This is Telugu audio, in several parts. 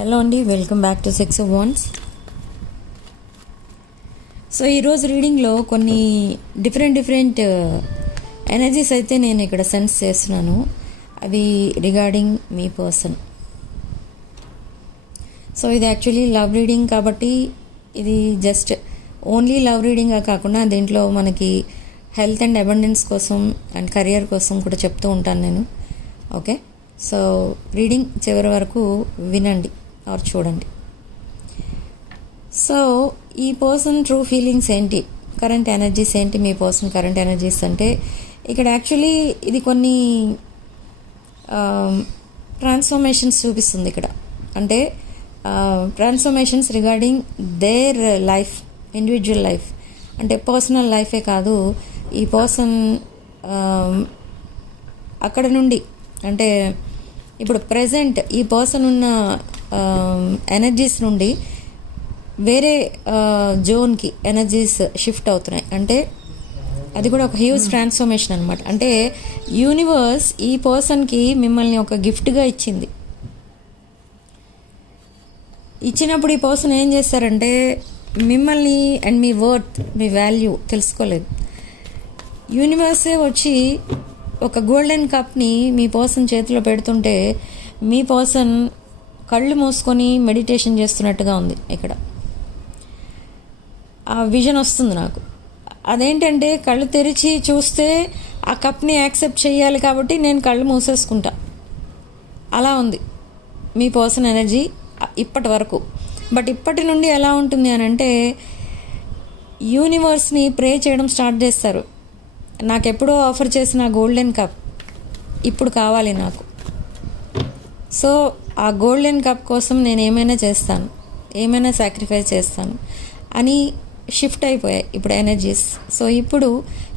హలో అండి, welcome back to 6 of Wands. So ఈరోజు రీడింగ్లో కొన్ని డిఫరెంట్ ఎనర్జీస్ అయితే నేను ఇక్కడ సెన్స్ చేస్తున్నాను. అవి రిగార్డింగ్ మీ పర్సన్. సో ఇది యాక్చువల్లీ లవ్ రీడింగ్ కాబట్టి ఇది జస్ట్ ఓన్లీ లవ్ రీడింగ్గా కాకుండా దీంట్లో మనకి హెల్త్ అండ్ అబండెన్స్ కోసం అండ్ కెరియర్ కోసం కూడా చెప్తూ ఉంటాను నేను. ఓకే, సో రీడింగ్ చివరి వరకు వినండి ఆర్ చూడండి. సో ఈ పర్సన్ ట్రూ ఫీలింగ్స్ ఏంటి, కరెంట్ ఎనర్జీస్ ఏంటి, మీ పర్సన్ కరెంట్ ఎనర్జీస్ అంటే ఇక్కడ యాక్చువల్లీ ఇది కొన్ని ట్రాన్స్ఫర్మేషన్స్ చూపిస్తుంది ఇక్కడ. అంటే transformations regarding their life, individual life, అంటే పర్సనల్ లైఫే కాదు. ఈ పర్సన్ అక్కడ నుండి అంటే ఇప్పుడు ప్రజెంట్ ఈ పర్సన్ ఉన్న ఎనర్జీస్ నుండి వేరే జోన్కి ఎనర్జీస్ షిఫ్ట్ అవుతున్నాయి. అంటే అది కూడా ఒక హ్యూజ్ ట్రాన్స్ఫర్మేషన్ అనమాట. అంటే యూనివర్స్ ఈ పర్సన్కి మిమ్మల్ని ఒక గిఫ్ట్గా ఇచ్చింది. ఇచ్చినప్పుడు ఈ పర్సన్ ఏం చేస్తారంటే మిమ్మల్ని అండ్ మీ వర్త్, మీ వాల్యూ తెలుసుకోలేదు. యూనివర్సే వచ్చి ఒక గోల్డెన్ కప్ని మీ పర్సన్ చేతిలో పెడుతుంటే మీ పర్సన్ కళ్ళు మూసుకొని మెడిటేషన్ చేస్తున్నట్టుగా ఉంది. ఇక్కడ ఆ విజన్ వస్తుంది నాకు. అదేంటంటే కళ్ళు తెరిచి చూస్తే ఆ కప్ని యాక్సెప్ట్ చేయాలి కాబట్టి నేను కళ్ళు మూసేసుకుంటా, అలా ఉంది మీ పర్సన్ ఎనర్జీ ఇప్పటి వరకు. బట్ ఇప్పటి నుండి ఎలా ఉంటుంది అని అంటే యూనివర్స్ని ప్రే చేయడం స్టార్ట్ చేస్తారు. నాకు ఎప్పుడో ఆఫర్ చేసిన గోల్డెన్ కప్ ఇప్పుడు కావాలి నాకు. సో ఆ గోల్డెన్ కప్ కోసం నేను ఏమైనా చేస్తాను, ఏమైనా సాక్రిఫైస్ చేస్తాను అని షిఫ్ట్ అయిపోయాయి ఇప్పుడు ఎనర్జీస్. సో ఇప్పుడు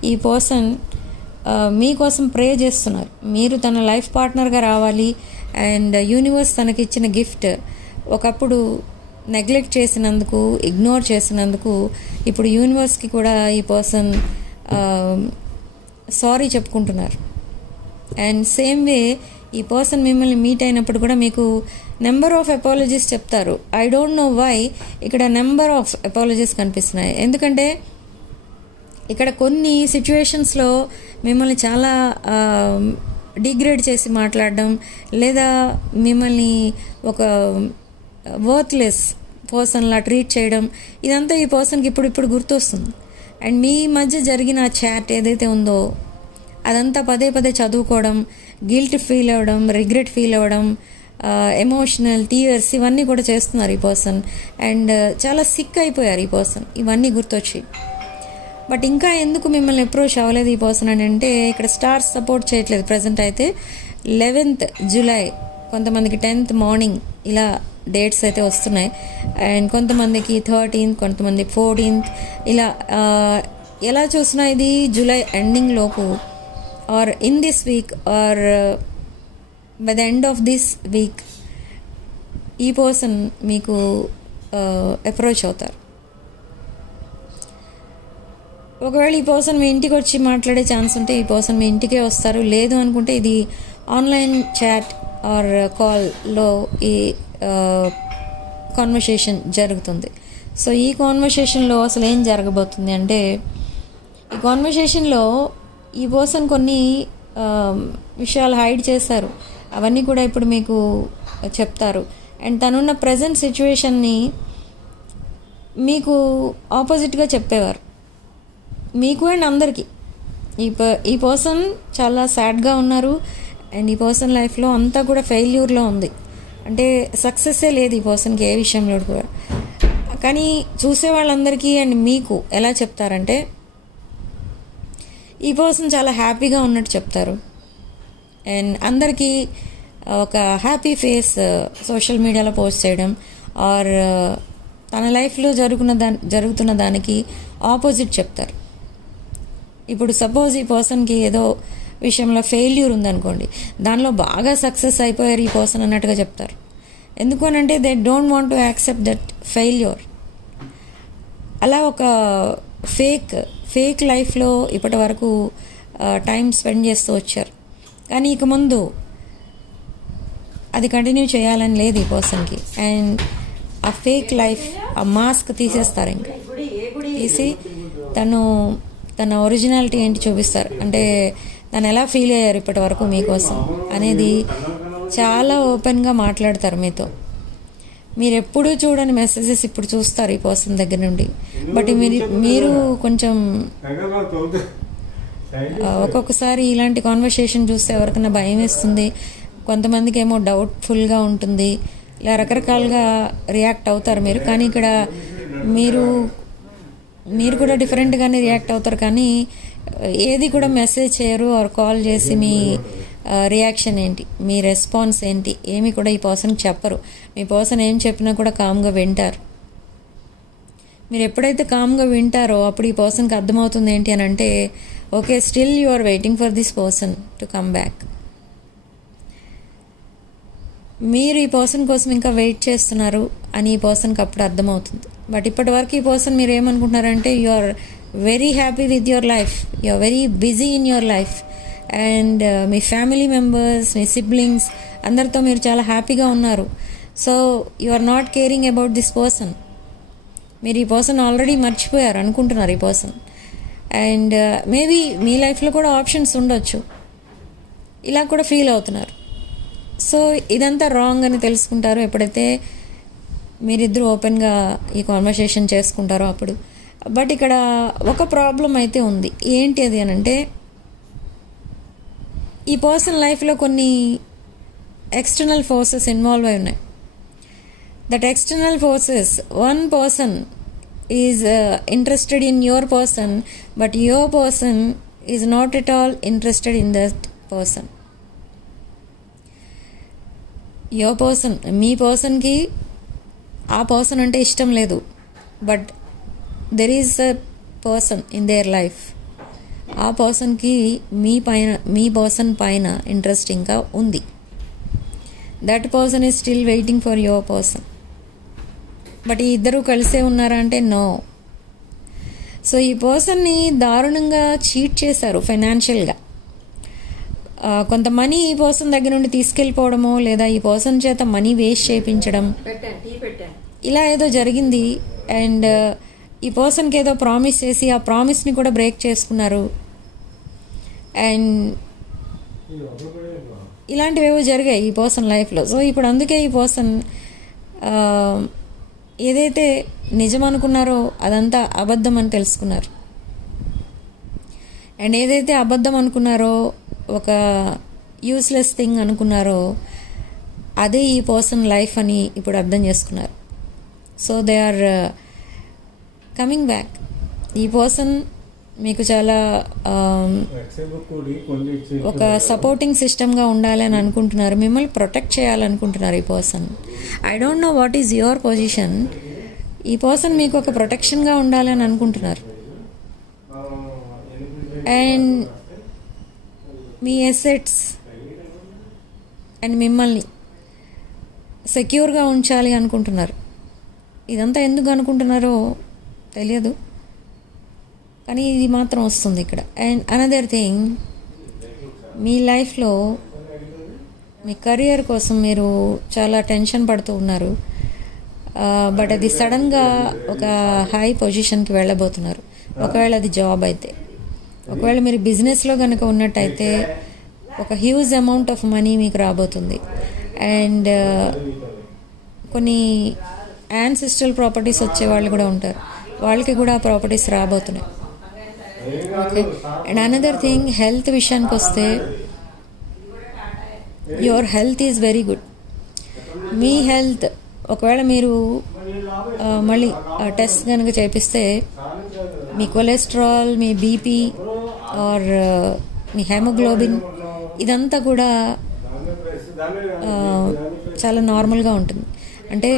ఈ పర్సన్ మీకోసం ప్రే చేస్తున్నారు. మీరు తన లైఫ్ పార్ట్నర్గా రావాలి అండ్ యూనివర్స్ తనకి ఇచ్చిన గిఫ్ట్ ఒకప్పుడు నెగ్లెక్ట్ చేసినందుకు, ఇగ్నోర్ చేసినందుకు ఇప్పుడు యూనివర్స్కి కూడా ఈ పర్సన్ సారీ చెప్పుకుంటున్నారు. అండ్ సేమ్ వే ఈ పర్సన్ మిమ్మల్ని మీట్ అయినప్పుడు కూడా మీకు నెంబర్ ఆఫ్ అపాలజీస్ చెప్తారు. ఐ డోంట్ నో వై ఇక్కడ నెంబర్ ఆఫ్ అపాలజీస్ కనిపిస్తున్నాయి. ఎందుకంటే ఇక్కడ కొన్ని సిచ్యువేషన్స్లో మిమ్మల్ని చాలా డిగ్రేడ్ చేసి మాట్లాడడం, లేదా మిమ్మల్ని ఒక వర్త్లెస్ పర్సన్లా ట్రీట్ చేయడం, ఇదంతా ఈ పర్సన్కి ఇప్పుడు గుర్తొస్తుంది. అండ్ మీ మధ్య జరిగిన చాట్ ఏదైతే ఉందో అదంతా పదే పదే చదువుకోవడం, గిల్ట్ ఫీల్ అవ్వడం, రిగ్రెట్ ఫీల్ అవ్వడం, ఎమోషనల్ టీయర్స్ ఇవన్నీ కూడా చేస్తున్నారు ఈ పర్సన్. అండ్ చాలా సిక్ అయిపోయారు ఈ పర్సన్ ఇవన్నీ గుర్తొచ్చి. బట్ ఇంకా ఎందుకు మిమ్మల్ని అప్రోచ్ అవ్వలేదు ఈ పర్సన్ అని అంటే ఇక్కడ స్టార్స్ సపోర్ట్ చేయట్లేదు ప్రజెంట్. అయితే 11th జూలై, కొంతమందికి 10th మార్నింగ్ ఇలా డేట్స్ అయితే వస్తున్నాయి. అండ్ కొంతమందికి 13th, కొంతమందికి 14th, ఇలా ఎలా చూసినా ఇది జూలై ఎండింగ్ లోపు or in this week or by the end of this week ఈ పర్సన్ మీకు అప్రోచ్ అవుతారు. ఒకవేళ ఈ పర్సన్ మీ ఇంటికి వచ్చి మాట్లాడే ఛాన్స్ ఉంటే ఈ పర్సన్ మీ ఇంటికే వస్తారు. లేదు అనుకుంటే ఇది ఆన్లైన్ చాట్ ఆర్ కాల్లో ఈ కాన్వర్సేషన్ జరుగుతుంది. సో ఈ కాన్వర్సేషన్లో అసలు ఏం జరగబోతుంది అంటే ఈ కాన్వర్సేషన్లో ఈ పర్సన్ కొన్ని విషయాలు హైడ్ చేశారు, అవన్నీ కూడా ఇప్పుడు మీకు చెప్తారు. అండ్ తనున్న ప్రజెంట్ సిచ్యువేషన్ని మీకు ఆపోజిట్గా చెప్పేవారు, మీకు అండ్ అందరికీ. ఈ పర్సన్ చాలా సాడ్గా ఉన్నారు అండ్ ఈ పర్సన్ లైఫ్లో అంతా కూడా ఫెయిల్యూర్లో ఉంది. అంటే సక్సెస్సే లేదు ఈ పర్సన్కి ఏ విషయంలో కూడా. కానీ చూసే వాళ్ళందరికీ అండ్ మీకు ఎలా చెప్తారంటే ఈ పర్సన్ చాలా హ్యాపీగా ఉన్నట్టు చెప్తారు. అండ్ అందరికీ ఒక హ్యాపీ ఫేస్ సోషల్ మీడియాలో పోస్ట్ చేయడం ఆర్ తన లైఫ్లో జరుగుతున్న దానికి ఆపోజిట్ చెప్తారు. ఇప్పుడు సపోజ్ ఈ పర్సన్కి ఏదో విషయంలో ఫెయిల్యూర్ ఉందనుకోండి, దానిలో బాగా సక్సెస్ అయిపోయారు ఈ పర్సన్ అన్నట్టుగా చెప్తారు. ఎందుకు అని అంటే they don't want to accept that failure. అలా ఒక ఫేక్ లైఫ్లో ఇప్పటి వరకు టైం స్పెండ్ చేస్తూ వచ్చారు. కానీ ఇక ముందు అది కంటిన్యూ చేయాలని లేదు ఈ పర్సన్కి. అండ్ ఆ ఫేక్ లైఫ్, ఆ మాస్క్ తీసేస్తారు, ఇంకా తీసి తన ఒరిజినాలిటీ ఏంటి చూపిస్తారు. అంటే తను ఎలా ఫీల్ అయ్యారు ఇప్పటి వరకు మీకోసం అనేది చాలా ఓపెన్గా మాట్లాడతారు మీతో. మీరు ఎప్పుడూ చూడని మెసేజెస్ ఇప్పుడు చూస్తారు ఈ పర్సన్ దగ్గర నుండి. బట్ మీరు కొంచెం ఒక్కొక్కసారి ఇలాంటి కాన్వర్సేషన్ చూస్తే ఎవరికైనా భయం వేస్తుంది, కొంతమందికి ఏమో డౌట్ఫుల్గా ఉంటుంది, ఇలా రకరకాలుగా రియాక్ట్ అవుతారు మీరు. కానీ ఇక్కడ మీరు కూడా డిఫరెంట్గానే రియాక్ట్ అవుతారు. కానీ ఏది కూడా మెసేజ్ చేయరు ఆర్ కాల్ చేసి మీ రియాక్షన్ ఏంటి, మీ రెస్పాన్స్ ఏంటి, ఏమి కూడా ఈ పర్సన్కి చెప్పరు. మీ పర్సన్ ఏం చెప్పినా కూడా కామ్గా వింటారు. మీరు ఎప్పుడైతే కామ్గా వింటారో అప్పుడు ఈ పర్సన్కి అర్థమవుతుంది ఏంటి అని అంటే, okay, still you are waiting for this person to come back. మీరు ఈ పర్సన్ కోసం ఇంకా వెయిట్ చేస్తున్నారు అని ఈ పర్సన్కి అప్పుడు అర్థమవుతుంది. బట్ ఇప్పటి వరకు ఈ పర్సన్ మీరు ఏమనుకుంటున్నారంటే, you are very happy with your life, you are very busy in your life. And మీ ఫ్యామిలీ మెంబర్స్, మీ సిబ్లింగ్స్ అందరితో మీరు చాలా హ్యాపీగా ఉన్నారు. So you are not caring about this person. మీరు ఈ పర్సన్ ఆల్రెడీ మర్చిపోయారు అనుకుంటున్నారు ఈ పర్సన్. అండ్ మేబీ మీ లైఫ్లో కూడా ఆప్షన్స్ ఉండొచ్చు, ఇలా కూడా ఫీల్ అవుతున్నారు. సో ఇదంతా రాంగ్ అని తెలుసుకుంటారు ఎప్పుడైతే మీరిద్దరూ ఓపెన్గా ఈ కాన్వర్సేషన్ చేసుకుంటారో అప్పుడు. బట్ ఇక్కడ ఒక ప్రాబ్లం అయితే ఉంది. ఏంటి అది అని అంటే, ఈ పర్సన్ లైఫ్లో కొన్ని ఎక్స్టర్నల్ ఫోర్సెస్ ఇన్వాల్వ్ అయి ఉన్నాయి. That external forces, one person is interested in your person, but your person is not at all interested in that person. Your person, మీ పర్సన్కి ఆ పర్సన్ అంటే ఇష్టం లేదు, but there is a person in their life. ఆ పర్సన్కి మీ పర్సన్ పైన ఇంట్రెస్ట్ ఇంకా ఉంది. That person is still waiting for your person. But ఈ ఇద్దరు కలిసే ఉన్నారా అంటే నో. సో ఈ పర్సన్ని దారుణంగా చీట్ చేశారు ఫైనాన్షియల్గా. కొంత మనీ ఈ పర్సన్ దగ్గర నుండి తీసుకెళ్ళిపోవడమో, లేదా ఈ పర్సన్ చేత మనీ వేస్ట్ చేయించడం, ఇలా ఏదో జరిగింది. అండ్ ఈ పర్సన్కి ఏదో ప్రామిస్ చేసి ఆ ప్రామిస్ని కూడా బ్రేక్ చేసుకున్నారు. అండ్ ఇలాంటివేవో జరిగాయి ఈ పర్సన్ లైఫ్లో. సో ఇప్పుడు అందుకే ఈ పర్సన్ ఏదైతే నిజం అనుకున్నారో అదంతా అబద్ధం అని తెలుసుకున్నారు. అండ్ ఏదైతే అబద్ధం అనుకున్నారో, ఒక యూస్లెస్ థింగ్ అనుకున్నారో, అదే ఈ పర్సన్ లైఫ్ అని ఇప్పుడు అర్థం చేసుకున్నారు. So they are coming back. ఈ పర్సన్ మీకు చాలా ఒక సపోర్టింగ్ సిస్టమ్గా ఉండాలి అని అనుకుంటున్నారు, మిమ్మల్ని ప్రొటెక్ట్ చేయాలనుకుంటున్నారు ఈ person. I don't know what is your position. ఈ పర్సన్ మీకు ఒక ప్రొటెక్షన్గా ఉండాలి అని అనుకుంటున్నారు. అండ్ మీ ఎసెట్స్ అండ్ మిమ్మల్ని సెక్యూర్గా ఉంచాలి అనుకుంటున్నారు. ఇదంతా ఎందుకు అనుకుంటున్నారో తెలియదు, కానీ ఇది మాత్రం వస్తుంది ఇక్కడ. అండ్ అనదర్ థింగ్, మీ లైఫ్లో మీ కెరియర్ కోసం మీరు చాలా టెన్షన్ పడుతూ ఉన్నారు. బట్ అది సడన్గా ఒక హై పొజిషన్కి వెళ్ళబోతున్నారు. ఒకవేళ అది జాబ్ అయితే, ఒకవేళ మీరు బిజినెస్లో కనుక ఉన్నట్టయితే ఒక హ్యూజ్ అమౌంట్ ఆఫ్ మనీ మీకు రాబోతుంది. అండ్ కొన్ని యాన్సిస్ట్రల్ ప్రాపర్టీస్ వచ్చే వాళ్ళు కూడా ఉంటారు, వాళ్ళకి కూడా ఆ ప్రాపర్టీస్ రాబోతున్నాయి. Okay. And another thing, health విషయానికి వస్తే your health is very good. మీ హెల్త్, ఒకవేళ మీరు మళ్ళీ టెస్ట్ కనుక చేపిస్తే మీ కొలెస్ట్రాల్, మీ బీపీ ఆర్ మీ హెమోగ్లోబిన్, ఇదంతా కూడా చాలా నార్మల్గా ఉంటుంది. అంటే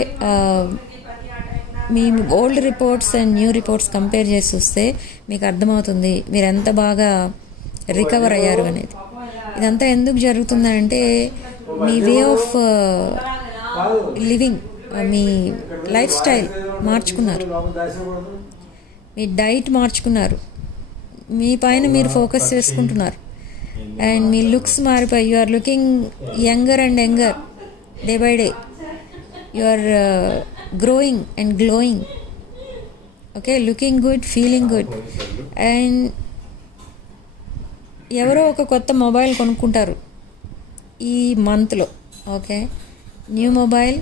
మీ old reports and new reports compare చేసి చూస్తే మీకు అర్థమవుతుంది మీరు ఎంత బాగా రికవర్ అయ్యారు అనేది. ఇదంతా ఎందుకు జరుగుతుందంటే మీ వే ఆఫ్ లివింగ్, మీ లైఫ్ స్టైల్ మార్చుకున్నారు, మీ డైట్ మార్చుకున్నారు, మీ పైన మీరు ఫోకస్ చేసుకుంటున్నారు. అండ్ మీ లుక్స్ మారిపోయి you are looking younger and younger. Day by day you are growing and glowing. Okay, looking good, feeling good. And ఎవరో ఒక కొత్త మొబైల్ కొనుక్కుంటారు ఈ మంత్లో. Okay, new mobile,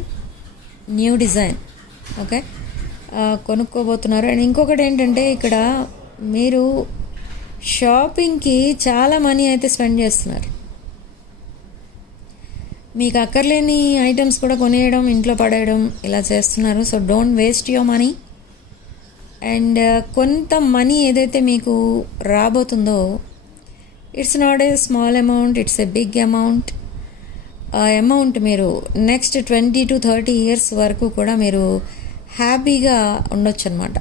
new design. Okay, కొనుక్కోబోతున్నారు. అండ్ ఇంకొకటి ఏంటంటే ఇక్కడ మీరు షాపింగ్కి చాలా మనీ అయితే స్పెండ్ చేస్తున్నారు. మీకు అక్కర్లేని ఐటమ్స్ కూడా కొనేయడం, ఇంట్లో పడేయడం ఇలా చేస్తున్నారు. So don't waste your money. And కొంత మనీ ఏదైతే మీకు రాబోతుందో, it's not a small amount, it's a big amount. ఆ అమౌంట్ మీరు నెక్స్ట్ 20 to 30 years వరకు కూడా మీరు హ్యాపీగా ఉండొచ్చు అనమాట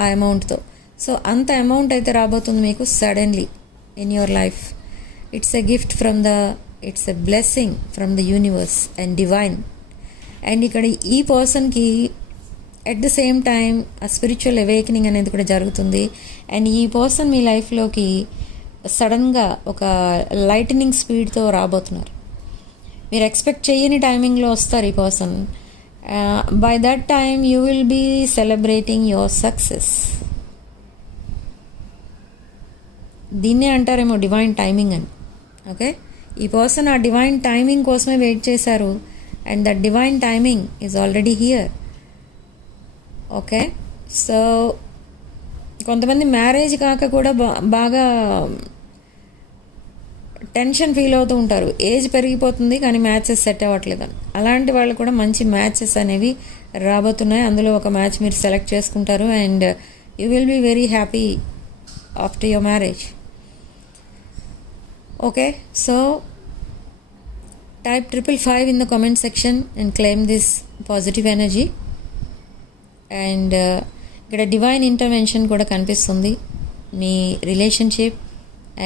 ఆ అమౌంట్తో. సో అంత అమౌంట్ అయితే రాబోతుంది మీకు suddenly in your life. It's a gift it's a blessing from the universe and divine. And ఇక్కడ ఈ పర్సన్కి ఎట్ ద సేమ్ టైం ఆ స్పిరిచువల్ అవేకనింగ్ అనేది కూడా జరుగుతుంది. అండ్ ఈ పర్సన్ మీ లైఫ్లోకి సడన్గా ఒక లైటనింగ్ స్పీడ్తో రాబోతున్నారు. మీరు ఎక్స్పెక్ట్ చేయని టైమింగ్లో వస్తారు ఈ person. By that time you will be celebrating your success. దీన్నే అంటారేమో డివైన్ టైమింగ్ అని. ఓకే, ఈ పర్సన్ ఆ డివైన్ టైమింగ్ కోసమే వెయిట్ చేశారు. And that divine timing is already here. Okay, so కొంతమంది మ్యారేజ్ కాక కూడా బాగా టెన్షన్ ఫీల్ అవుతూ ఉంటారు. ఏజ్ పెరిగిపోతుంది కానీ మ్యాచెస్ సెట్ అవ్వట్లేదని. అలాంటి వాళ్ళు కూడా మంచి మ్యాచెస్ అనేవి రాబోతున్నాయి. అందులో ఒక మ్యాచ్ మీరు సెలెక్ట్ చేసుకుంటారు and you will be very happy after your marriage. Okay, so type 555 in the comment section and claim this positive energy. And ఇక్కడ డివైన్ ఇంటర్వెన్షన్ కూడా కనిపిస్తుంది. మీ రిలేషన్షిప్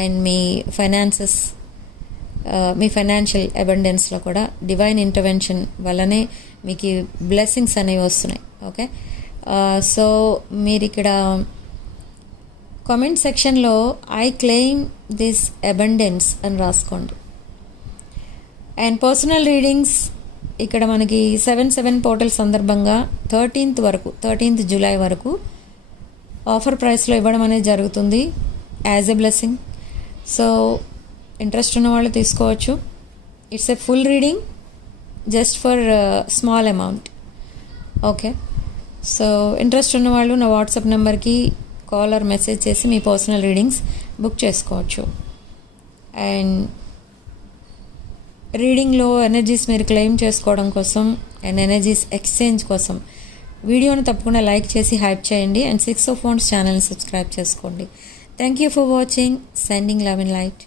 అండ్ మీ ఫైనాన్సెస్, మీ ఫైనాన్షియల్ అబండెన్స్లో కూడా డివైన్ ఇంటర్వెన్షన్ వల్లనే మీకు బ్లెస్సింగ్స్ అనేవి వస్తున్నాయి. ఓకే, సో మీరు ఇక్కడ కామెంట్ సెక్షన్లో ఐ క్లెయిమ్ దిస్ అబండెన్స్ అని రాసుకోండి. అండ్ పర్సనల్ రీడింగ్స్ ఇక్కడ మనకి 7/7 పోర్టల్ సందర్భంగా 13th జూలై వరకు ఆఫర్ ప్రైస్లో ఇవ్వడం అనేది జరుగుతుంది as a blessing. So interest ఉన్న వాళ్ళు తీసుకోవచ్చు. It's a full reading just for small amount. Okay, so interest ఉన్న వాళ్ళు నా వాట్సాప్ నెంబర్కి కాల్ ఆర్ మెసేజ్ చేసి మీ పర్సనల్ రీడింగ్స్ బుక్ చేసుకోవచ్చు. అండ్ రీడింగ్లో ఎనర్జీస్ మీరు క్లెయిమ్ చేసుకోవడం కోసం అండ్ ఎనర్జీస్ ఎక్స్చేంజ్ కోసం వీడియోని తప్పకుండా లైక్ చేసి హైప్ చేయండి. అండ్ 6 of Wands ఛానల్ని సబ్స్క్రైబ్ చేసుకోండి. Thank you for watching. Sending love and light.